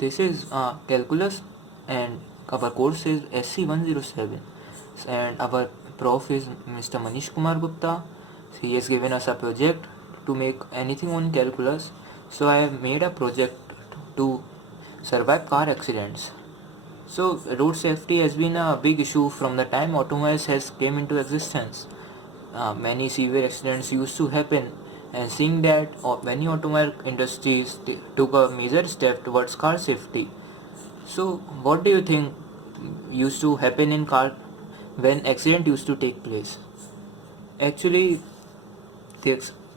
This is calculus, and our course is SC107, and our prof is Mr. Manish Kumar Gupta. He has given us a project to make anything on calculus. So I have made a project to survive car accidents. So road safety has been a big issue from the time automobiles has came into existence. Many severe accidents used to happen, and seeing that many automobile industries took a major step towards car safety. So what do you think used to happen in car when accident used to take place? Actually,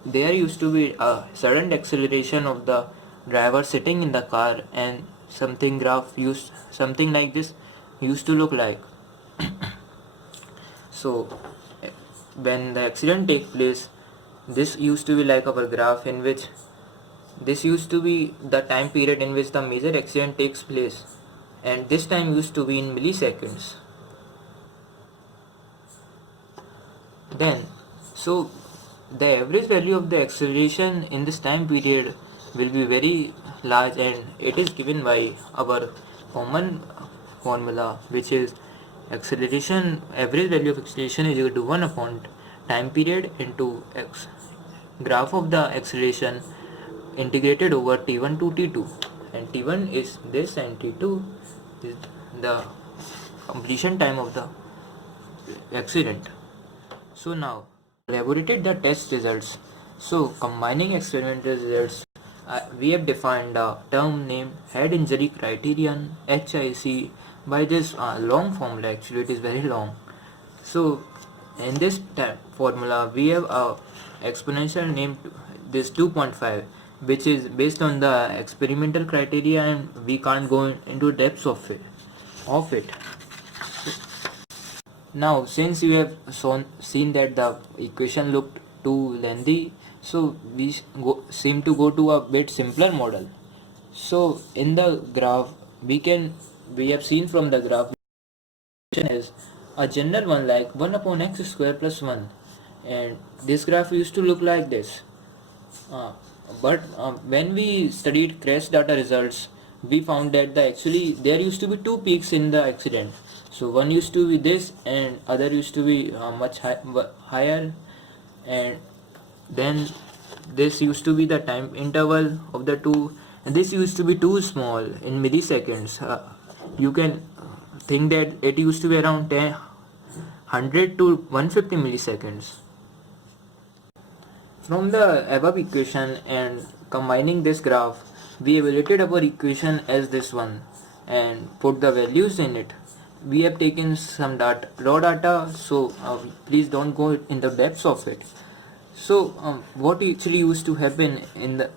there used to be a sudden acceleration of the driver sitting in the car, and something like this used to look like. So when the accident take place, this used to be like our graph, in which this used to be the time period in which the major accident takes place, and this time used to be in milliseconds. Then, so the average value of the acceleration in this time period will be very large, and it is given by our common formula, which is average value of acceleration is equal to 1 upon time period into graph of the acceleration integrated over t1 to t2, and t1 is this and t2 is the completion time of the accident. So now elaborated the test results. So combining experimental results, we have defined a term named head injury criterion, HIC, by this long formula. Actually it is very long. So in this formula we have a exponential named this 2.5, which is based on the experimental criteria, and we can't go into depths of it. Now, since you have seen that the equation looked too lengthy, so we seem to go to a bit simpler model. So in the graph, we have seen from the graph is a general one, like 1 upon x square plus 1, and this graph used to look like this. But when we studied crash data results, we found that actually there used to be two peaks in the accident. So one used to be this, and other used to be much higher, and then this used to be the time interval of the two, and this used to be too small in milliseconds. You can think that it used to be around 100 to 150 milliseconds. From the above equation and combining this graph, we evaluated our equation as this one and put the values in it. We have taken some raw data, so please don't go in the depths of it. So what actually used to happen in the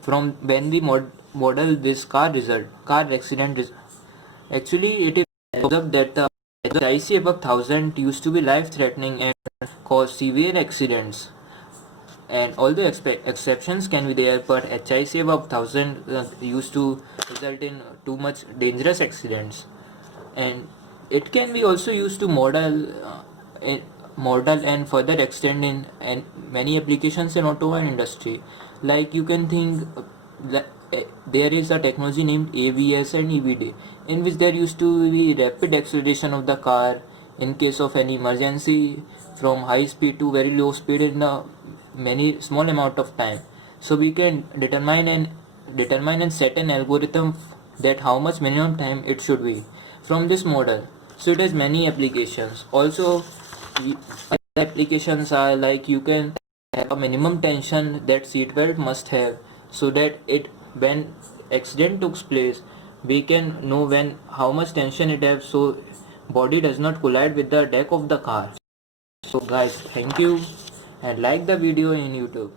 from when we model this car accident result, actually it is observed that the HIC above 1000 used to be life threatening and cause severe accidents. And although exceptions can be there, but HIC above 1000 used to result in too much dangerous accidents, and it can be also used to model and further extend in many applications in automobile industry. Like you can think there is a technology named ABS and EBD, in which there used to be rapid acceleration of the car in case of any emergency from high speed to very low speed in a many small amount of time. So we can determine and set an algorithm that how much minimum time it should be from this model. So it has many applications. Also, the applications are like you can have a minimum tension that seatbelt must have, so that it when accident takes place, we can know when how much tension it has, so body does not collide with the deck of the car. So guys, thank you, and like the video in YouTube.